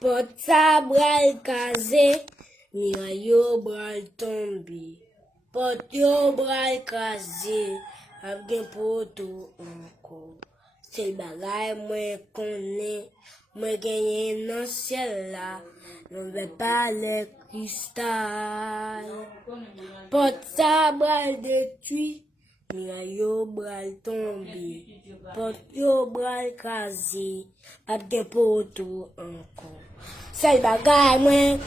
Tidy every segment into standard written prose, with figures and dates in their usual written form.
Porte sa bral kaze, miraille yo bral tombe. Porte yo bral kaze, ap gen poto encore. C'est le bagay mwen konnen, mwen genye nan ciel la, non ve pas le cristal. Porte sa bral détruit, miraille yo bral tombe. Porte yo bral kaze, ap gen poto encore. C'est le bagay mwen.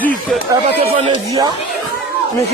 Dis, elle va te prendre les dias, mais